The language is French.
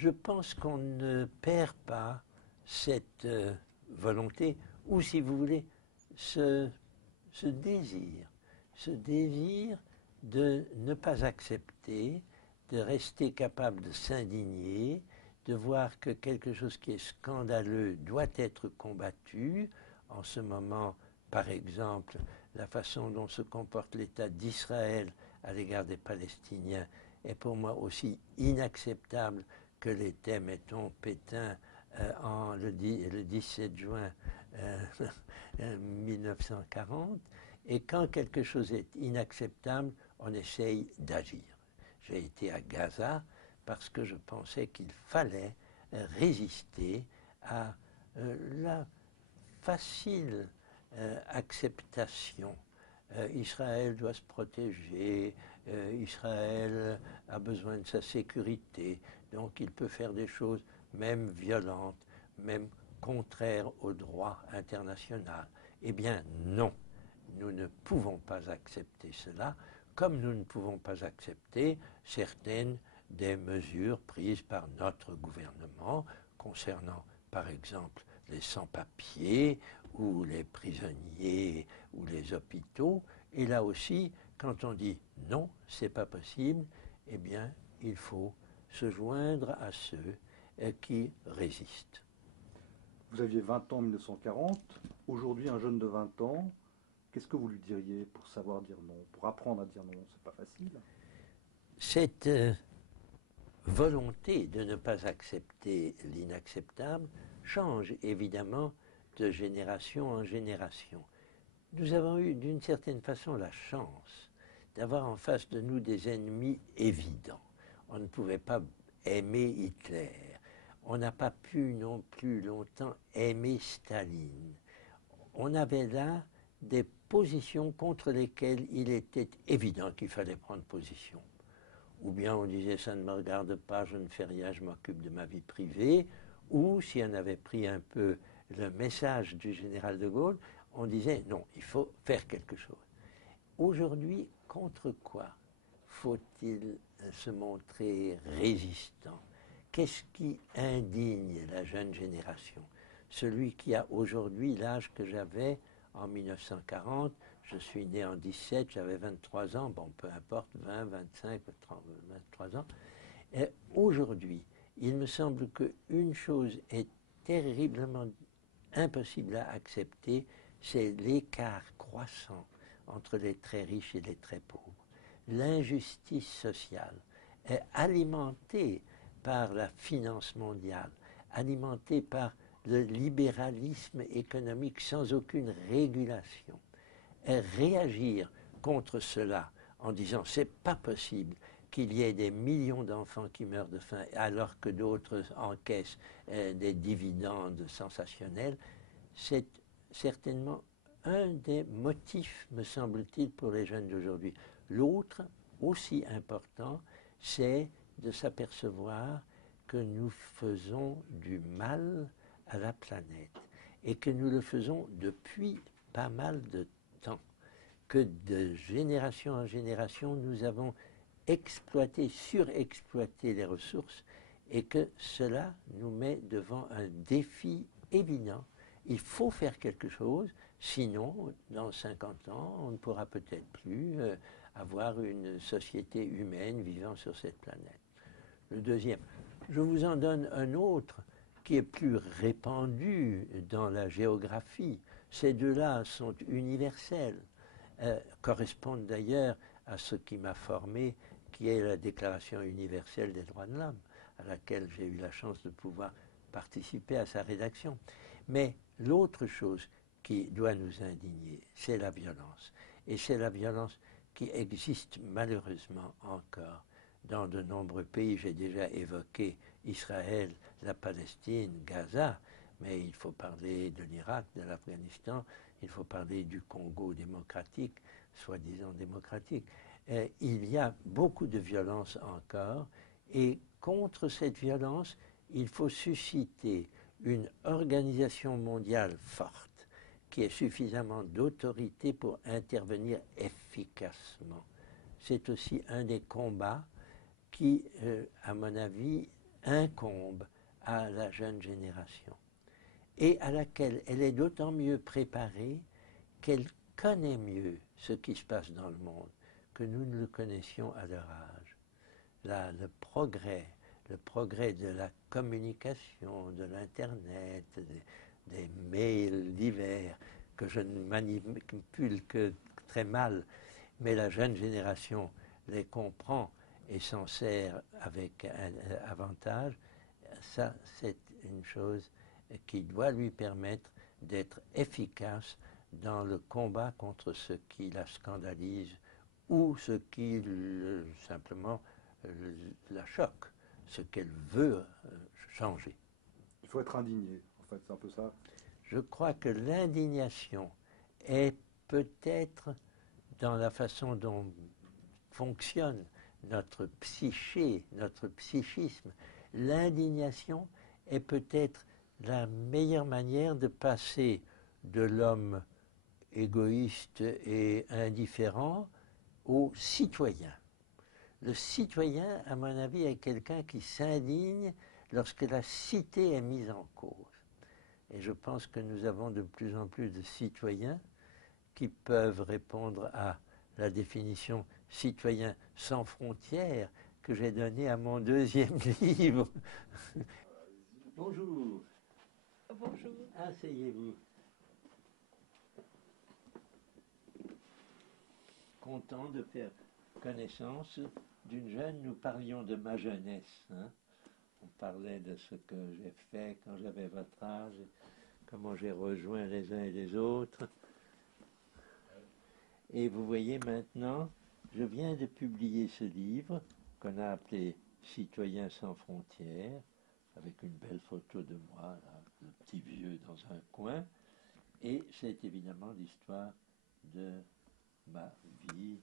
Je pense qu'on ne perd pas cette volonté, ou si vous voulez, ce, ce désir de ne pas accepter, de rester capable de s'indigner, de voir que quelque chose qui est scandaleux doit être combattu. En ce moment, par exemple, la façon dont se comporte l'État d'Israël à l'égard des Palestiniens est pour moi aussi inacceptable que l'était, mettons, Pétain le 17 juin 1940. Et quand quelque chose est inacceptable, on essaye d'agir. J'ai été à Gaza parce que je pensais qu'il fallait résister à la facile acceptation. Israël doit se protéger, Israël a besoin de sa sécurité, donc il peut faire des choses même violentes, même contraires au droit international. Eh bien non, nous ne pouvons pas accepter cela, comme nous ne pouvons pas accepter certaines des mesures prises par notre gouvernement concernant, par exemple, les sans-papiers ou les prisonniers ou les hôpitaux. Et là aussi, quand on dit non, c'est pas possible, eh bien, il faut se joindre à ceux qui résistent. Vous aviez 20 ans en 1940, aujourd'hui un jeune de 20 ans, qu'est-ce que vous lui diriez pour savoir dire non, pour apprendre à dire non? C'est pas facile. Cette volonté de ne pas accepter l'inacceptable change évidemment de génération en génération. Nous avons eu d'une certaine façon la chance d'avoir en face de nous des ennemis évidents. On ne pouvait pas aimer Hitler. On n'a pas pu non plus longtemps aimer Staline. On avait là des positions contre lesquelles il était évident qu'il fallait prendre position. Ou bien on disait ça ne me regarde pas, je ne fais rien, je m'occupe de ma vie privée. Ou si on avait pris un peu le message du général de Gaulle, on disait non, il faut faire quelque chose. Aujourd'hui, contre quoi faut-il se montrer résistant? Qu'est-ce qui indigne la jeune génération? Celui qui a aujourd'hui l'âge que j'avais en 1940, je suis né en 17, j'avais 23 ans, bon, peu importe, 20, 25, 30, 23 ans. Aujourd'hui, il me semble qu'une chose est terriblement impossible à accepter, c'est l'écart croissant entre les très riches et les très pauvres. L'injustice sociale est alimentée par la finance mondiale, alimentée par le libéralisme économique sans aucune régulation. Et réagir contre cela en disant c'est pas possible qu'il y ait des millions d'enfants qui meurent de faim alors que d'autres encaissent des dividendes sensationnels, c'est certainement un des motifs, me semble-t-il, pour les jeunes d'aujourd'hui. L'autre, aussi important, c'est de s'apercevoir que nous faisons du mal à la planète et que nous le faisons depuis pas mal de temps, que de génération en génération nous avons exploité, surexploité les ressources et que cela nous met devant un défi évident. Il faut faire quelque chose, sinon dans 50 ans on ne pourra peut-être plus avoir une société humaine vivant sur cette planète. Le deuxième, je vous en donne un autre qui est plus répandu dans la géographie. Ces deux-là sont universels, correspondent d'ailleurs à ce qui m'a formé, qui est la Déclaration universelle des droits de l'homme, à laquelle j'ai eu la chance de pouvoir participer à sa rédaction. Mais l'autre chose qui doit nous indigner, c'est la violence. Et c'est la violence qui existe malheureusement encore dans de nombreux pays. J'ai déjà évoqué Israël, la Palestine, Gaza, mais il faut parler de l'Irak, de l'Afghanistan, il faut parler du Congo démocratique, soi-disant démocratique. Il y a beaucoup de violence encore, et contre cette violence, il faut susciter une organisation mondiale forte, qui ait suffisamment d'autorité pour intervenir efficacement. C'est aussi un des combats qui, à mon avis, incombe à la jeune génération et à laquelle elle est d'autant mieux préparée qu'elle connaît mieux ce qui se passe dans le monde que nous ne le connaissions à leur âge. Là, le progrès de la communication, de l'Internet, des mails divers que je ne manipule que très mal, mais la jeune génération les comprend et s'en sert avec un avantage, ça c'est une chose qui doit lui permettre d'être efficace dans le combat contre ce qui la scandalise ou ce qui simplement la choque, ce qu'elle veut changer. Il faut être indigné, en fait, c'est un peu ça. Je crois que l'indignation est peut-être dans la façon dont fonctionne notre psyché, notre psychisme. L'indignation est peut-être la meilleure manière de passer de l'homme égoïste et indifférent au citoyen. Le citoyen, à mon avis, est quelqu'un qui s'indigne lorsque la cité est mise en cause. Et je pense que nous avons de plus en plus de citoyens qui peuvent répondre à la définition citoyen sans frontières que j'ai donnée à mon deuxième livre. Bonjour. Bonjour. Asseyez-vous. Content de faire connaissance d'une jeune. Nous parlions de ma jeunesse. On parlait de ce que j'ai fait quand j'avais votre âge, comment j'ai rejoint les uns et les autres. Et vous voyez maintenant, je viens de publier ce livre qu'on a appelé Citoyens sans frontières, avec une belle photo de moi, là, le petit vieux dans un coin. Et c'est évidemment l'histoire de ma vie